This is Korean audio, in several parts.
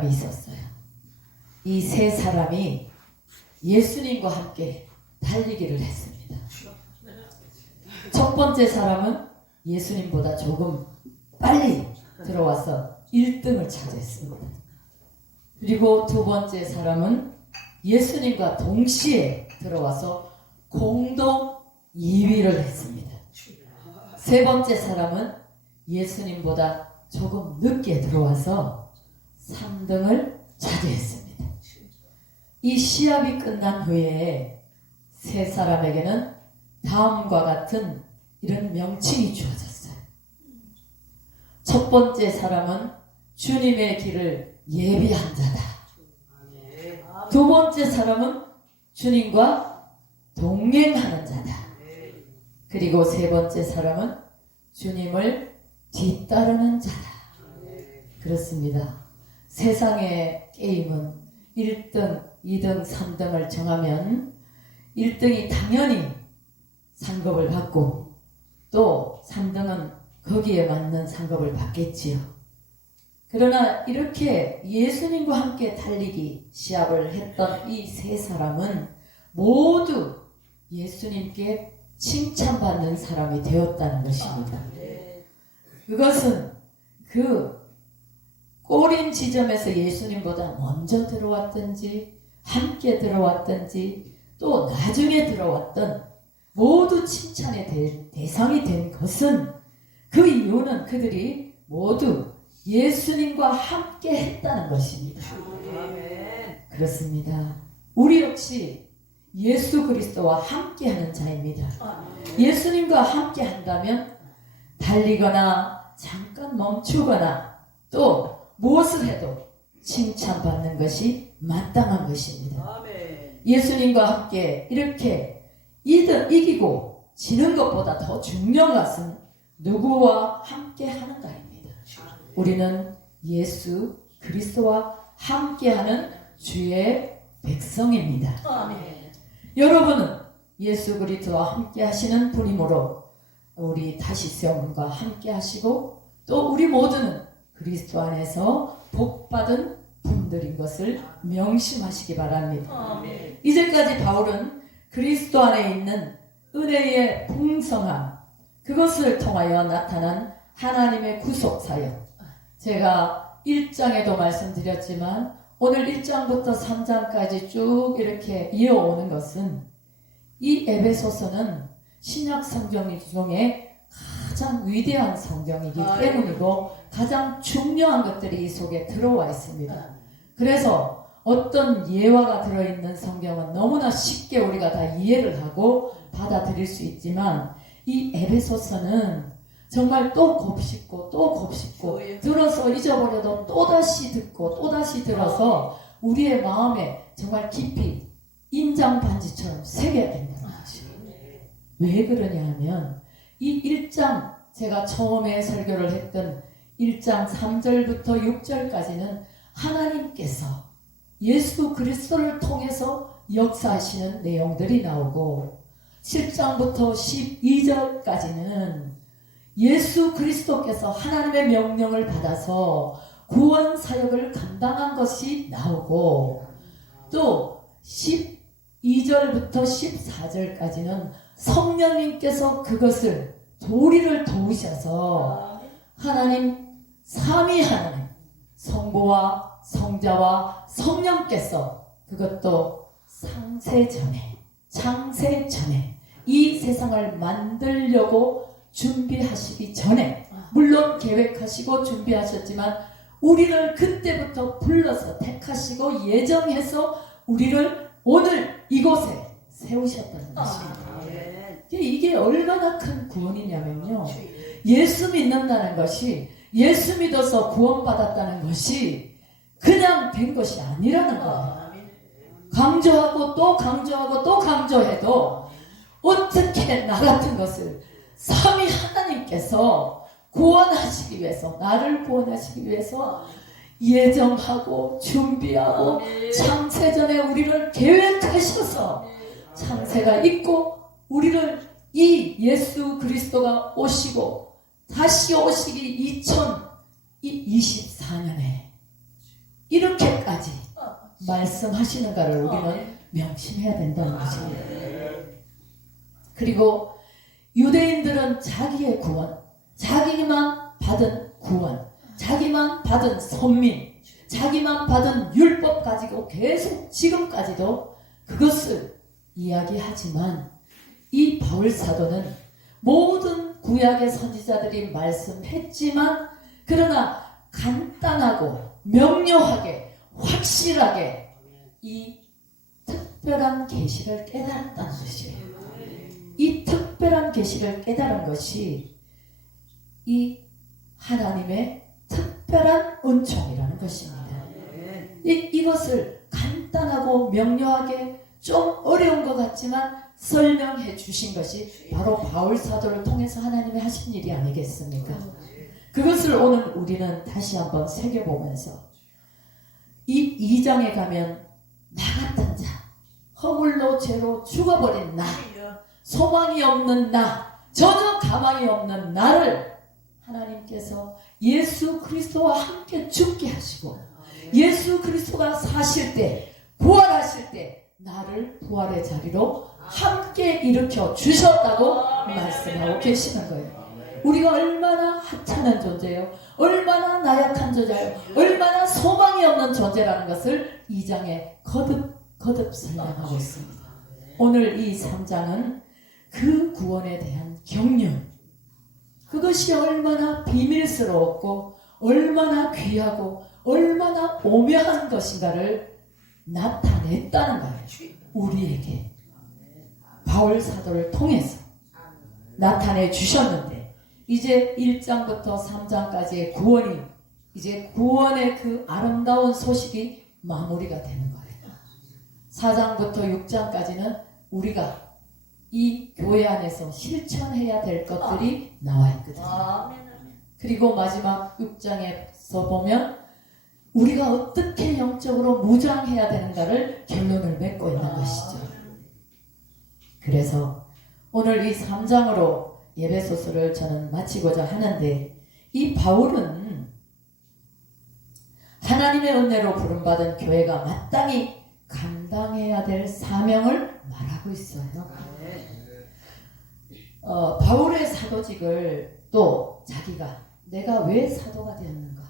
사람이 있었어요. 이 세 사람이 예수님과 함께 달리기를 했습니다. 첫 번째 사람은 예수님보다 조금 빨리 들어와서 1등을 차지했습니다. 그리고 두 번째 사람은 예수님과 동시에 들어와서 공동 2위를 했습니다. 세 번째 사람은 예수님보다 조금 늦게 들어와서 3등을 차지했습니다. 이 시합이 끝난 후에 세 사람에게는 다음과 같은 이런 명칭이 주어졌어요. 첫 번째 사람은 주님의 길을 예비한 자다. 두 번째 사람은 주님과 동행하는 자다. 그리고 세 번째 사람은 주님을 뒤따르는 자다. 그렇습니다. 세상의 게임은 1등, 2등, 3등을 정하면 1등이 당연히 상급을 받고 또 3등은 거기에 맞는 상급을 받겠지요. 그러나 이렇게 예수님과 함께 달리기 시합을 했던 이 세 사람은 모두 예수님께 칭찬받는 사람이 되었다는 것입니다. 그것은 그 꼬린 지점에서 예수님보다 먼저 들어왔든지 함께 들어왔든지 또 나중에 들어왔던 모두 칭찬의 대상이 된 것은 그 이유는 그들이 모두 예수님과 함께 했다는 것입니다. 그렇습니다. 우리 역시 예수 그리스도와 함께하는 자입니다. 예수님과 함께 한다면 달리거나 잠깐 멈추거나 또 무엇을 해도 칭찬받는 것이 마땅한 것입니다. 예수님과 함께 이렇게 이기고 지는 것보다 더 중요한 것은 누구와 함께 하는가입니다. 우리는 예수 그리스도와 함께하는 주의 백성입니다. 여러분은 예수 그리스도와 함께 하시는 분이므로 우리 다시세움과 함께 하시고 또 우리 모두는 그리스도 안에서 복받은 분들인 것을 명심하시기 바랍니다. 이제까지 바울은 그리스도 안에 있는 은혜의 풍성함, 그것을 통하여 나타난 하나님의 구속사역, 제가 1장에도 말씀드렸지만 오늘 1장부터 3장까지 쭉 이렇게 이어오는 것은 이 에베소서는 신약 성경 중에 가장 위대한 성경이기 때문이고 가장 중요한 것들이 이 속에 들어와 있습니다. 그래서 어떤 예화가 들어있는 성경은 너무나 쉽게 우리가 다 이해를 하고 받아들일 수 있지만 이 에베소서는 정말 또 곱씹고 또 곱씹고 들어서 잊어버려도 또다시 듣고 또다시 들어서 우리의 마음에 정말 깊이 인장반지처럼 새겨야 된다는 것이에요. 왜 그러냐 하면 이 1장, 제가 처음에 설교를 했던 1장 3절부터 6절까지는 하나님께서 예수 그리스도를 통해서 역사하시는 내용들이 나오고 7장부터 12절까지는 예수 그리스도께서 하나님의 명령을 받아서 구원 사역을 감당한 것이 나오고 또 12절부터 14절까지는 성령님께서 그것을 도리를 도우셔서 하나님 삼위 하나님 성부와 성자와 성령께서 그것도 창세 전에 이 세상을 만들려고 준비하시기 전에 물론 계획하시고 준비하셨지만 우리를 그때부터 불러서 택하시고 예정해서 우리를 오늘 이곳에 세우셨다는 것입니다. 이게 얼마나 큰 구원이냐면요, 예수 믿는다는 것이, 예수 믿어서 구원받았다는 것이 그냥 된 것이 아니라는 거예요. 강조하고 또 강조하고 또 강조해도 어떻게 나 같은 것을 삼위 하나님께서 구원하시기 위해서, 나를 구원하시기 위해서 예정하고 준비하고 창세전에 우리를 계획하셔서 창세가 있고 우리를 이 예수 그리스도가 오시고 다시 오시기 2024년에 이렇게 때까지 말씀하시는가를 우리는 명심해야 된다는 것입니다. 그리고 유대인들은 자기의 구원, 자기만 받은 구원, 자기만 받은 선민, 자기만 받은 율법 가지고 계속 지금까지도 그것을 이야기하지만, 이 바울 사도는 모든 구약의 선지자들이 말씀했지만 그러나 간단하고 명료하게 확실하게 이 특별한 계시를 깨달았다는 것이에요. 이 특별한 계시를 깨달은 것이 이 하나님의 특별한 은총이라는 것입니다. 이것을 간단하고 명료하게 좀 어려운 것 같지만 설명해 주신 것이 바로 바울 사도를 통해서 하나님이 하신 일이 아니겠습니까? 그것을 오늘 우리는 다시 한번 새겨보면서 이 2장에 가면 나 같은 자, 허물로 죄로 죽어버린 나, 소망이 없는 나, 전혀 가망이 없는 나를 하나님께서 예수 그리스도와 함께 죽게 하시고 예수 그리스도가 사실 때, 부활하실 때 나를 부활의 자리로 함께 일으켜 주셨다고 말씀하고 계시는 거예요. 우리가 얼마나 하찮은 존재요, 얼마나 나약한 존재요, 얼마나 소망이 없는 존재라는 것을 2장에 거듭 설명하고 있습니다. 오늘 이 3장은 그 구원에 대한 경륜, 그것이 얼마나 비밀스러웠고 얼마나 귀하고 얼마나 오묘한 것인가를 나타냈다는 거예요. 우리에게 바울 사도를 통해서 나타내 주셨는데, 이제 1장부터 3장까지의 구원이, 이제 구원의 그 아름다운 소식이 마무리가 되는 거예요. 4장부터 6장까지는 우리가 이 교회 안에서 실천해야 될 것들이 나와 있거든요. 그리고 마지막 6장에서 보면 우리가 어떻게 영적으로 무장해야 되는가를 결론을 맺고 있는 것이죠. 그래서 오늘 이 3장으로 예배소서를 저는 마치고자 하는데, 이 바울은 하나님의 은혜로 부름받은 교회가 마땅히 감당해야 될 사명을 말하고 있어요. 바울의 사도직을 또 자기가 내가 왜 사도가 되었는가,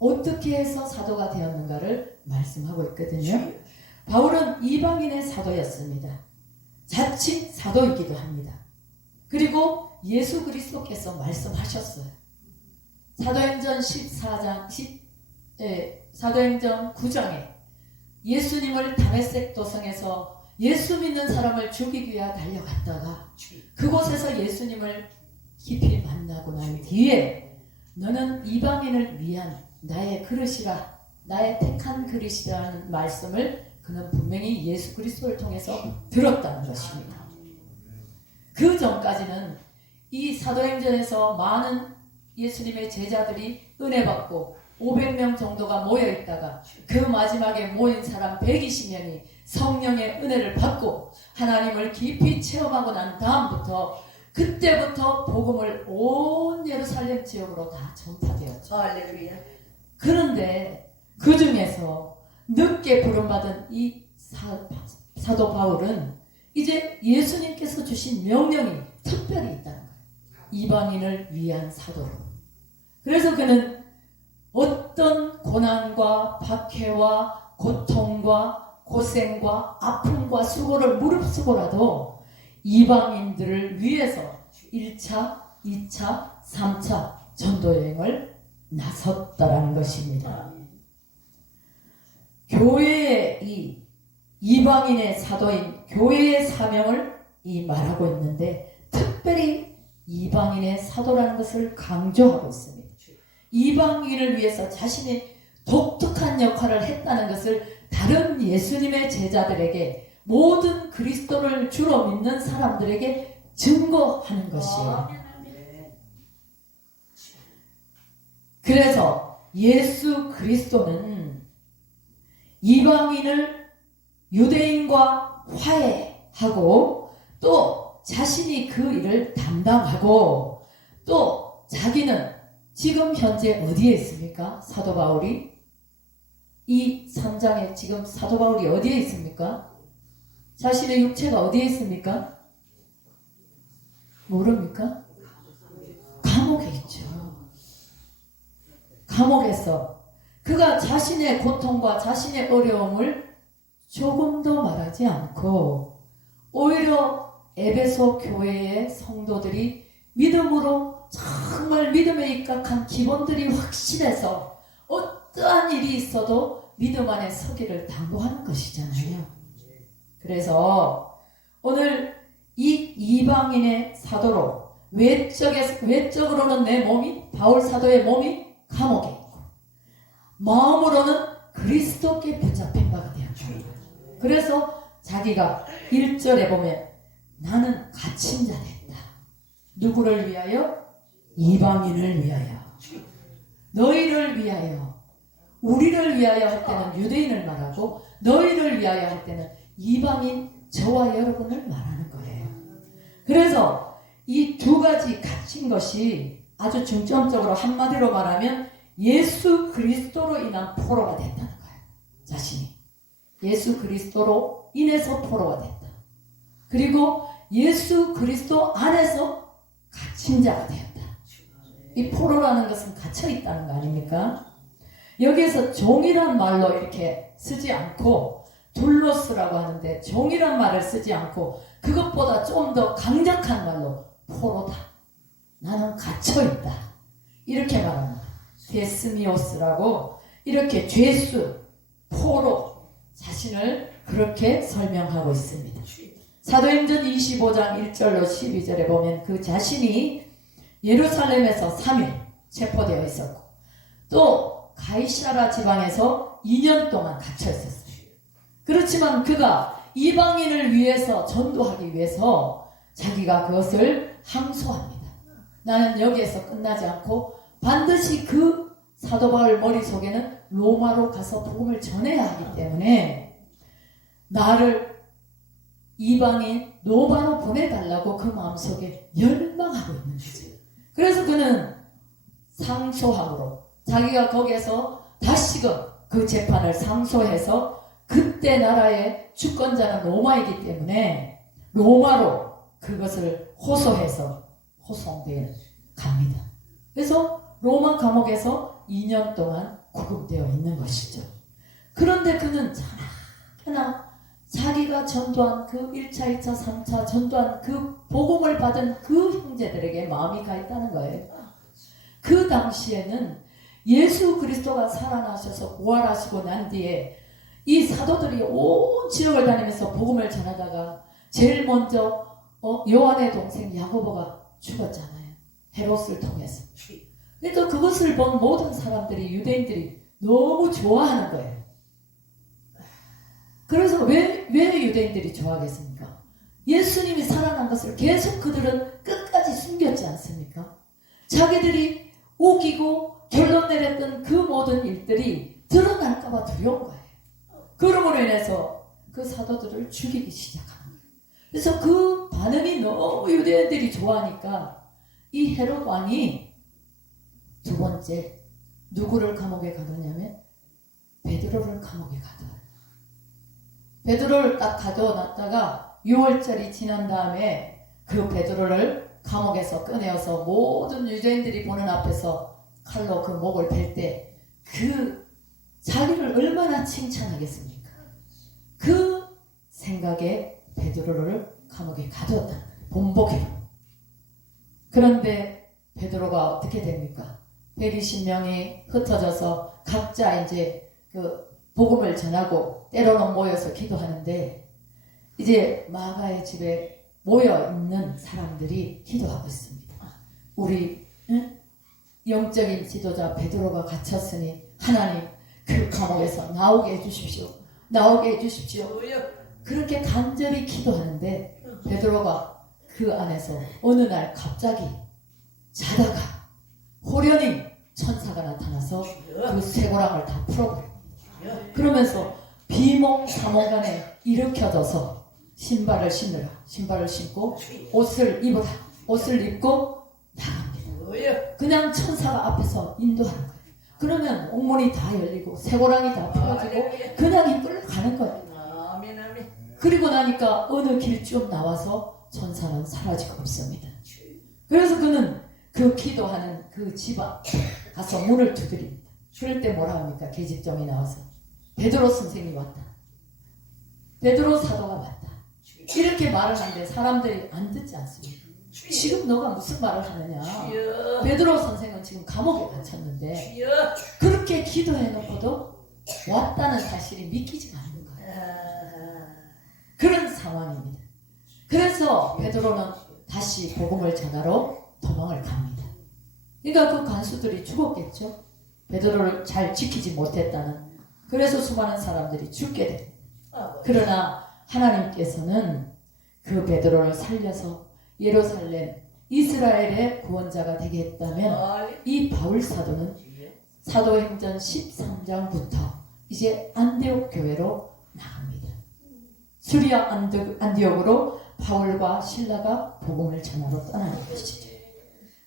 어떻게 해서 사도가 되었는가를 말씀하고 있거든요. 바울은 이방인의 사도였습니다. 자칭 사도이기도 합니다. 그리고 예수 그리스도께서 말씀하셨어요. 사도행전 9장에 예수님을 다메섹 도성에서 예수 믿는 사람을 죽이기 위해 달려갔다가 그곳에서 예수님을 깊이 만나고 난 뒤에 너는 이방인을 위한 나의 그릇이라, 나의 택한 그릇이라는 말씀을 그는 분명히 예수 그리스도를 통해서 들었다는 것입니다. 그 전까지는 이 사도행전에서 많은 예수님의 제자들이 은혜 받고 500명 정도가 모여있다가 그 마지막에 모인 사람 120명이 성령의 은혜를 받고 하나님을 깊이 체험하고 난 다음부터, 그때부터 복음을 온 예루살렘 지역으로 다 전파되었죠. 할렐루야. 그런데 그 중에서 늦게 부름받은 이 사도 바울은 이제 예수님께서 주신 명령이 특별히 있다는 거예요. 이방인을 위한 사도로. 그래서 그는 어떤 고난과 박해와 고통과 고생과 아픔과 수고를 무릅쓰고라도 이방인들을 위해서 1차, 2차, 3차 전도여행을 나섰다라는 것입니다. 교회의 이 이방인의 사도인 교회의 사명을 말하고 있는데, 특별히 이방인의 사도라는 것을 강조하고 있습니다. 이방인을 위해서 자신이 독특한 역할을 했다는 것을 다른 예수님의 제자들에게, 모든 그리스도를 주로 믿는 사람들에게 증거하는 것이에요. 그래서 예수 그리스도는 이방인을 유대인과 화해하고 또 자신이 그 일을 담당하고, 또 자기는 지금 현재 어디에 있습니까? 사도 바울이 이 3장에 지금 사도 바울이 어디에 있습니까? 자신의 육체가 어디에 있습니까? 모릅니까? 감옥에 있죠. 감옥에서 그가 자신의 고통과 자신의 어려움을 조금도 말하지 않고 오히려 에베소 교회의 성도들이 믿음으로 정말 믿음에 입각한 기본들이 확실해서 어떠한 일이 있어도 믿음 안에 서기를 당부하는 것이잖아요. 그래서 오늘 이 이방인의 사도로 외적으로는 내 몸이 바울 사도의 몸이 감옥에 있고 마음으로는 그리스도께 붙잡힌 바가 되었다. 그래서 자기가 1절에 보면 나는 갇힌 자 됐다. 누구를 위하여? 이방인을 위하여. 너희를 위하여. 우리를 위하여 할 때는 유대인을 말하고 너희를 위하여 할 때는 이방인 저와 여러분을 말하는 거예요. 그래서 이 두 가지 갇힌 것이 아주 중점적으로 한마디로 말하면 예수 그리스도로 인한 포로가 됐다는 거예요. 자신이 예수 그리스도로 인해서 포로가 됐다. 그리고 예수 그리스도 안에서 갇힌 자가 되었다. 이 포로라는 것은 갇혀 있다는 거 아닙니까? 여기에서 종이란 말로 이렇게 쓰지 않고 둘로스라고 하는데 종이란 말을 쓰지 않고 그것보다 좀 더 강력한 말로 포로다. 나는 갇혀 있다. 이렇게 말합니다. 데스미오스라고 이렇게 죄수, 포로 자신을 그렇게 설명하고 있습니다. 사도행전 25장 1절로 12절에 보면 그 자신이 예루살렘에서 3일 체포되어 있었고 또 가이사라 지방에서 2년 동안 갇혀 있었어요. 그렇지만 그가 이방인을 위해서 전도하기 위해서 자기가 그것을 항소합니다. 나는 여기에서 끝나지 않고 반드시 그 사도 바울 머릿속에는 로마로 가서 복음을 전해야 하기 때문에 나를 이방인 로마로 보내달라고 그 마음속에 열망하고 있는 거죠. 그래서 그는 상소함으로 자기가 거기에서 다시금 그 재판을 상소해서 그때 나라의 주권자는 로마이기 때문에 로마로 그것을 호소해서 호송되어 갑니다. 그래서 로마 감옥에서 2년 동안 구금되어 있는 것이죠. 그런데 그는 하나 자기가 전도한 그 1차, 2차, 3차 전도한 그 복음을 받은 그 형제들에게 마음이 가 있다는 거예요. 그 당시에는 예수 그리스도가 살아나셔서 부활하시고 난 뒤에 이 사도들이 온 지역을 다니면서 복음을 전하다가 제일 먼저 요한의 동생 야고보가 죽었잖아요. 헤롯을 통해서. 그러니까 그것을 본 모든 사람들이 유대인들이 너무 좋아하는 거예요. 그래서 왜 유대인들이 좋아하겠습니까? 예수님이 살아난 것을 계속 그들은 끝까지 숨겼지 않습니까? 자기들이 우기고 결론 내렸던 그 모든 일들이 드러날까봐 두려운 거예요. 그러므로 인해서 그 사도들을 죽이기 시작하는 거예요. 그래서 그 반응이 너무 유대인들이 좋아하니까 이 헤롯 왕이 두 번째 누구를 감옥에 가두냐면 베드로를 감옥에 가둬요. 베드로를 딱 가둬놨다가 6월절이 지난 다음에 그 베드로를 감옥에서 꺼내어서 모든 유대인들이 보는 앞에서 칼로 그 목을 벨 때 그 자기를 얼마나 칭찬하겠습니까? 그 생각에 베드로를 감옥에 가두었다는 거예요. 본보기로. 그런데 베드로가 어떻게 됩니까? 120명이 흩어져서 각자 이제 그 복음을 전하고 때로는 모여서 기도하는데 이제 마가의 집에 모여 있는 사람들이 기도하고 있습니다. 우리 영적인 지도자 베드로가 갇혔으니 하나님 그 감옥에서 나오게 해주십시오. 나오게 해주십시오. 그렇게 간절히 기도하는데 베드로가 그 안에서 어느 날 갑자기 자다가 호련히 천사가 나타나서 그 쇠고랑을 다 풀어버립니다. 그러면서 비몽사몽간에 일으켜져서 신발을 신으라. 신발을 신고 옷을 입으라. 옷을 입고 나갑니다. 그냥 천사가 앞에서 인도하는 거예요. 그러면 옥문이 다 열리고 쇠고랑이 다 풀어지고 그냥 이끌려 가는 거예요. 아멘 아멘. 그리고 나니까 어느 길쭉 나와서 천사는 사라지고 없습니다. 그래서 그는 그 기도하는 그 집 앞 가서 문을 두드립니다. 그럴 때 뭐라 합니까? 계집종이 나와서 베드로 선생이 왔다. 베드로 사도가 왔다. 이렇게 말을 하는데 사람들이 안 듣지 않습니까? 지금 너가 무슨 말을 하느냐. 베드로 선생은 지금 감옥에 갇혔는데 그렇게 기도해놓고도 왔다는 사실이 믿기지가 않는 거예요. 그런 상황입니다. 그래서 베드로는 다시 복음을 전하러 도망을 갑니다. 그러니까 그 간수들이 죽었겠죠. 베드로를 잘 지키지 못했다는. 그래서 수많은 사람들이 죽게 됩니다. 그러나 하나님께서는 그 베드로를 살려서 예루살렘 이스라엘의 구원자가 되게 했다면 이 바울 사도는 사도행전 13장부터 이제 안디옥 교회로 나갑니다. 수리아 안디옥으로 바울과 실라가 복음을 전하러 떠나는 것이죠.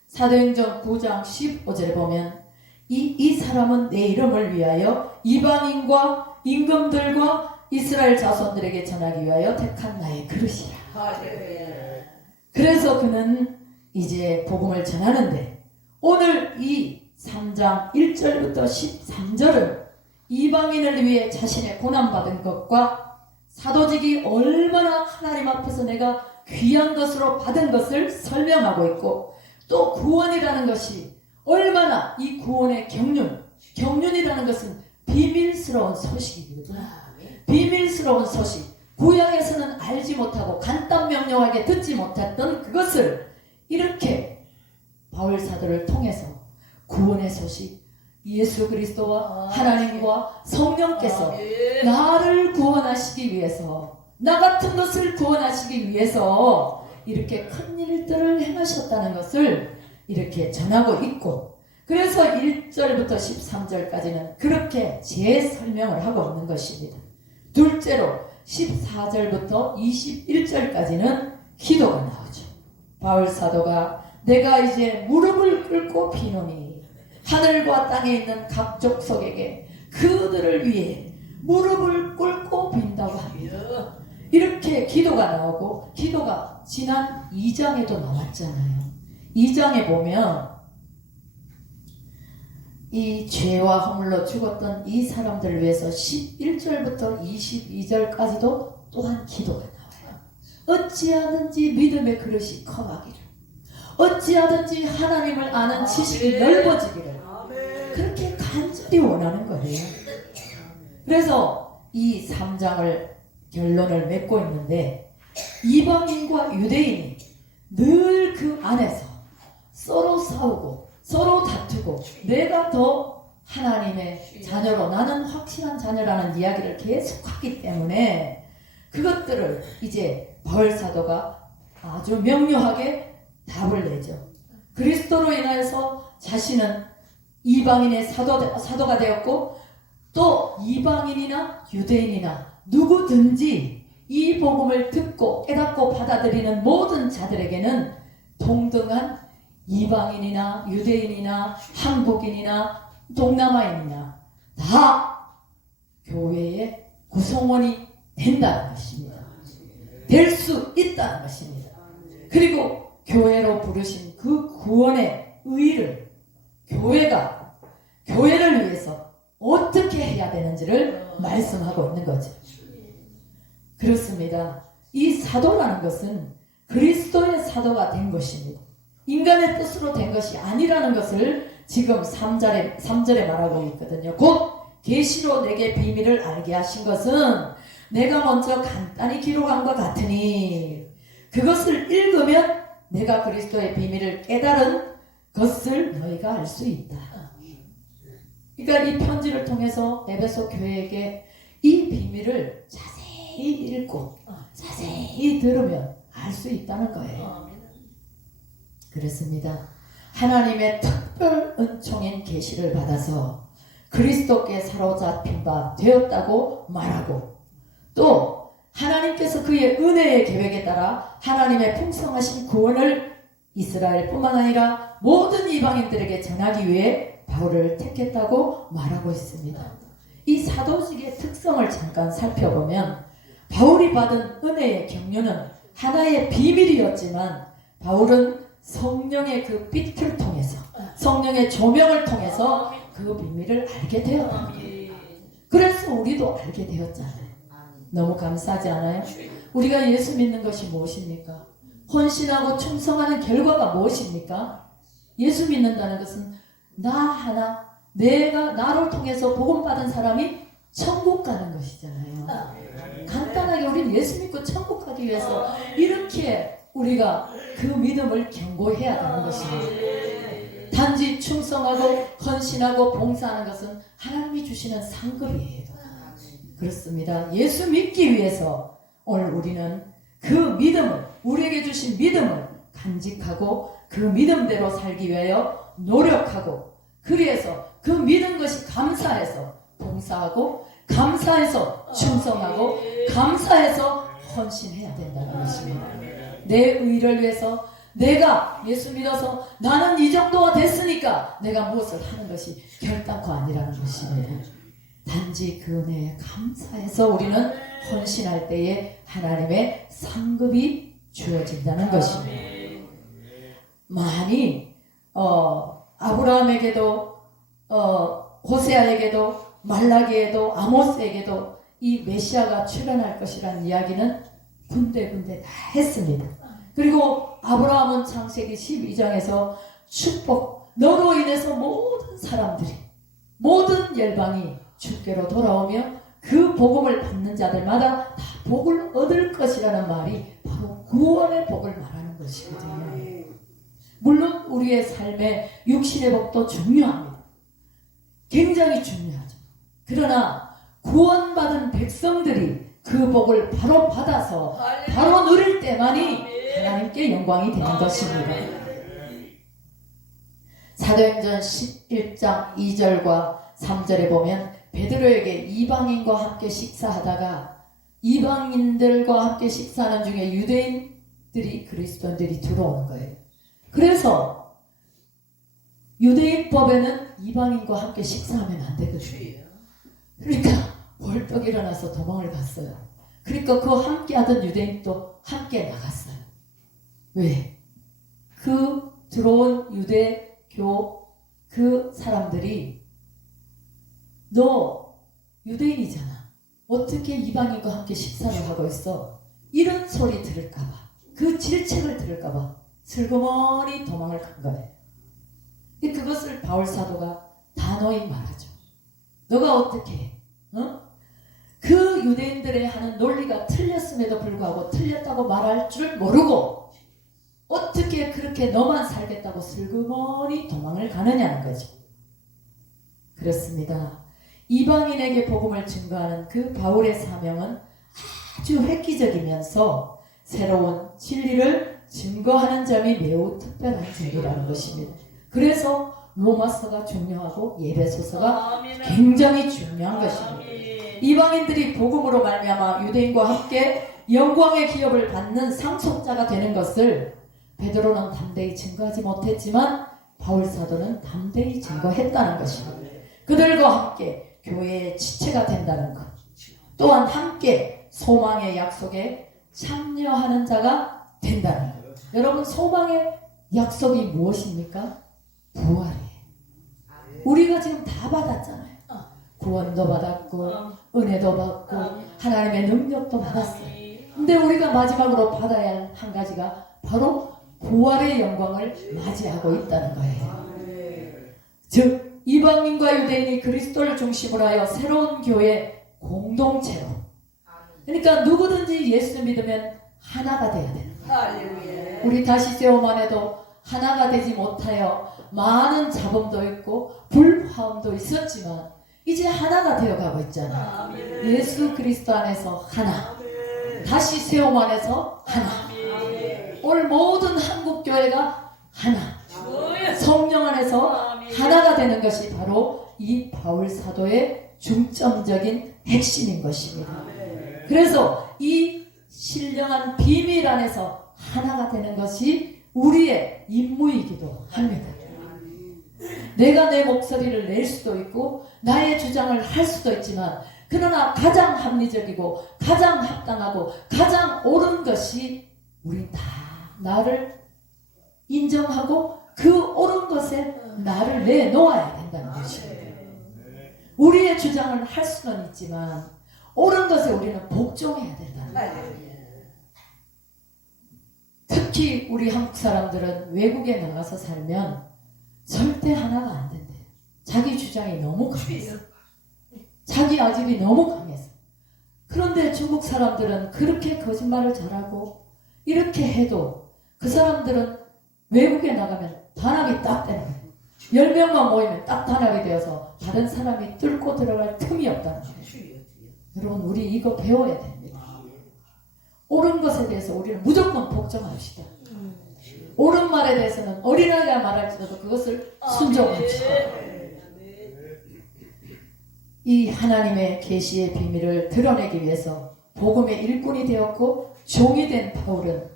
사도행전 9장 15절에 보면 이 사람은 내 이름을 위하여 이방인과 임금들과 이스라엘 자손들에게 전하기 위하여 택한 나의 그릇이라. 그래서 그는 이제 복음을 전하는데 오늘 이 3장 1절부터 13절은 이방인을 위해 자신의 고난받은 것과 사도직이 얼마나 하나님 앞에서 내가 귀한 것으로 받은 것을 설명하고 있고 또 구원이라는 것이 얼마나 이 구원의 경륜이라는 것은 비밀스러운 소식이거든요. 비밀스러운 소식. 구약에서는 알지 못하고 간단명료하게 듣지 못했던 그것을 이렇게 바울 사도를 통해서 구원의 소식, 예수 그리스도와 하나님과 성령께서 나를 구원하시기 위해서, 나 같은 것을 구원하시기 위해서 이렇게 큰 일들을 행하셨다는 것을 이렇게 전하고 있고, 그래서 1절부터 13절까지는 그렇게 재설명을 하고 있는 것입니다. 둘째로 14절부터 21절까지는 기도가 나오죠. 바울 사도가 내가 이제 무릎을 꿇고 비노니 하늘과 땅에 있는 각 족속에게 그들을 위해 무릎을 꿇고 빈다고 합니다. 이렇게 기도가 나오고, 기도가 지난 2장에도 나왔잖아요. 2장에 보면 이 죄와 허물로 죽었던 이 사람들을 위해서 11절부터 22절까지도 또한 기도가 나와요. 어찌하든지 믿음의 그릇이 커가기를, 어찌하든지 하나님을 아는 지식이 넓어지기를 그렇게 간절히 원하는 거예요. 그래서 이 3장을 결론을 맺고 있는데 이방인과 유대인이 늘 그 안에서 서로 싸우고 서로 다투고 내가 더 하나님의 자녀로, 나는 확실한 자녀라는 이야기를 계속하기 때문에 그것들을 이제 바울 사도가 아주 명료하게 답을 내죠. 그리스도로 인하여서 자신은 이방인의 사도가 되었고 또 이방인이나 유대인이나 누구든지 이 복음을 듣고 깨닫고 받아들이는 모든 자들에게는 동등한 이방인이나 유대인이나 한국인이나 동남아인이나 다 교회의 구성원이 된다는 것입니다. 될 수 있다는 것입니다. 그리고 교회로 부르신 그 구원의 의의를 교회를 위해서 어떻게 해야 되는지를 말씀하고 있는 거죠. 그렇습니다. 이 사도라는 것은 그리스도의 사도가 된 것입니다. 인간의 뜻으로 된 것이 아니라는 것을 지금 3절에 말하고 있거든요. 곧 계시로 내게 비밀을 알게 하신 것은 내가 먼저 간단히 기록한 것 같으니 그것을 읽으면 내가 그리스도의 비밀을 깨달은 것을 너희가 알 수 있다. 그러니까 이 편지를 통해서 에베소 교회에게 이 비밀을 자세히 읽고 자세히 들으면 알 수 있다는 거예요. 그렇습니다. 하나님의 특별 은총인 계시를 받아서 그리스도께 사로잡힌 바 되었다고 말하고, 또 하나님께서 그의 은혜의 계획에 따라 하나님의 풍성하신 구원을 이스라엘뿐만 아니라 모든 이방인들에게 전하기 위해 바울을 택했다고 말하고 있습니다. 이 사도직의 특성을 잠깐 살펴보면 바울이 받은 은혜의 경륜은 하나의 비밀이었지만 바울은 성령의 그 빛을 통해서 성령의 조명을 통해서 그 비밀을 알게 되었다. 그래서 우리도 알게 되었잖아요. 너무 감사하지 않아요? 우리가 예수 믿는 것이 무엇입니까? 헌신하고 충성하는 결과가 무엇입니까? 예수 믿는다는 것은 나 하나 내가 나를 통해서 복음 받은 사람이 천국 가는 것이잖아요. 간단하게 우리는 예수 믿고 천국 가기 위해서 이렇게 우리가 그 믿음을 견고해야 하는 것입니다. 단지 충성하고 헌신하고 봉사하는 것은 하나님이 주시는 상급이에요. 그렇습니다. 예수 믿기 위해서 오늘 우리는 그 믿음을, 우리에게 주신 믿음을 간직하고 그 믿음대로 살기 위하여 노력하고, 그래서 그 믿은 것이 감사해서 봉사하고 감사해서 충성하고 감사해서 헌신해야 된다는 것입니다. 내 의를 위해서 내가 예수 믿어서 나는 이 정도가 됐으니까 내가 무엇을 하는 것이 결단코 아니라는 것입니다. 단지 그 은혜에 감사해서 우리는 헌신할 때에 하나님의 상급이 주어진다는 것입니다. 많이 아브라함에게도 호세아에게도 말라기에도 아모스에게도 이 메시아가 출현할 것이라는 이야기는 군데군데 다 했습니다. 그리고 아브라함은 창세기 12장에서 축복, 너로 인해서 모든 사람들이, 모든 열방이 주께로 돌아오며 그 복음을 받는 자들마다 다 복을 얻을 것이라는 말이 바로 구원의 복을 말하는 것이거든요. 물론 우리의 삶에 육신의 복도 중요합니다. 굉장히 중요하죠. 그러나 구원받은 백성들이 그 복을 바로 받아서 바로 누릴 때만이 하나님께 영광이 되는 것입니다. 사도행전 11장 2절과 3절에 보면 베드로에게 이방인과 함께 식사하다가 이방인들과 함께 식사하는 중에 유대인들이 그리스도인들이 들어오는 거예요. 그래서 유대인법에는 이방인과 함께 식사하면 안 되거든요. 그러니까 벌떡 일어나서 도망을 갔어요. 그러니까 그 함께 하던 유대인도 함께 나갔어요. 왜? 그 들어온 유대교 그 사람들이 너 유대인이잖아. 어떻게 이방인과 함께 식사를 하고 있어? 이런 소리 들을까봐, 그 질책을 들을까봐 슬그머니 도망을 간 거예요. 그것을 바울 사도가 단호히 말하죠. 너가 어떻게 해? 그 유대인들의 하는 논리가 틀렸음에도 불구하고 틀렸다고 말할 줄 모르고 어떻게 그렇게 너만 살겠다고 슬그머니 도망을 가느냐는 거죠. 그렇습니다. 이방인에게 복음을 증거하는 그 바울의 사명은 아주 획기적이면서 새로운 진리를 증거하는 점이 매우 특별한 점이라는 것입니다. 그래서 로마서가 중요하고 예배소서가 굉장히 중요한 것입니다. 이방인들이 복음으로 말미암아 유대인과 함께 영광의 기업을 받는 상속자가 되는 것을 베드로는 담대히 증거하지 못했지만 바울 사도는 담대히 증거했다는 것입니다. 그들과 함께 교회의 지체가 된다는 것, 또한 함께 소망의 약속에 참여하는 자가 된다는 것. 여러분, 소망의 약속이 무엇입니까? 부활이에요. 우리가 지금 다 받았잖아요. 구원도 받았고 은혜도 받고 하나님의 능력도 받았어요. 근데 우리가 마지막으로 받아야 할 한 가지가 바로 부활의 영광을 맞이하고 있다는 거예요. 즉 이방인과 유대인이 그리스도를 중심으로 하여 새로운 교회 공동체로, 그러니까 누구든지 예수 믿으면 하나가 되어야 돼요. 우리 다시 세워만 해도 하나가 되지 못하여 많은 잡음도 있고 불화음도 있었지만 이제 하나가 되어가고 있잖아요. 예수 그리스도 안에서 하나, 다시 세움 안에서 하나, 오늘 모든 한국교회가 하나, 성령 안에서 하나가 되는 것이 바로 이 바울 사도의 중점적인 핵심인 것입니다. 그래서 이 신령한 비밀 안에서 하나가 되는 것이 우리의 임무이기도 합니다. 내가 내 목소리를 낼 수도 있고 나의 주장을 할 수도 있지만 그러나 가장 합리적이고 가장 합당하고 가장 옳은 것이 우리 다 나를 인정하고 그 옳은 것에 나를 내놓아야 된다는 것입니다. 우리의 주장을 할 수는 있지만 옳은 것에 우리는 복종해야 된다는 거예요. 특히 우리 한국 사람들은 외국에 나가서 살면 절대 하나가 안 된대요. 자기 주장이 너무 강해서, 자기 아집이 너무 강해서. 그런데 중국 사람들은 그렇게 거짓말을 잘하고 이렇게 해도 그 사람들은 외국에 나가면 단합이 딱 되는 거예요. 10명만 모이면 딱 단합이 되어서 다른 사람이 뚫고 들어갈 틈이 없다는 거예요. 여러분, 우리 이거 배워야 됩니다. 옳은 것에 대해서 우리는 무조건 복종합시다. 옳은 말에 대해서는 어린아이가 말할지라도 그것을 순종합시다. 이 하나님의 계시의 비밀을 드러내기 위해서 복음의 일꾼이 되었고 종이 된 바울은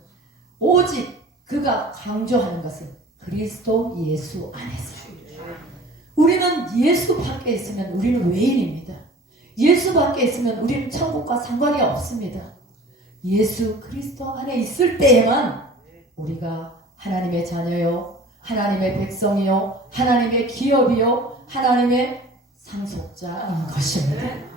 오직 그가 강조하는 것은 그리스도 예수 안에서. 우리는 예수 밖에 있으면 우리는 외인입니다. 예수 밖에 있으면 우리는 천국과 상관이 없습니다. 예수 그리스도 안에 있을 때에만 우리가 하나님의 자녀요, 하나님의 백성이요, 하나님의 기업이요, 하나님의 상속자인 것입니다.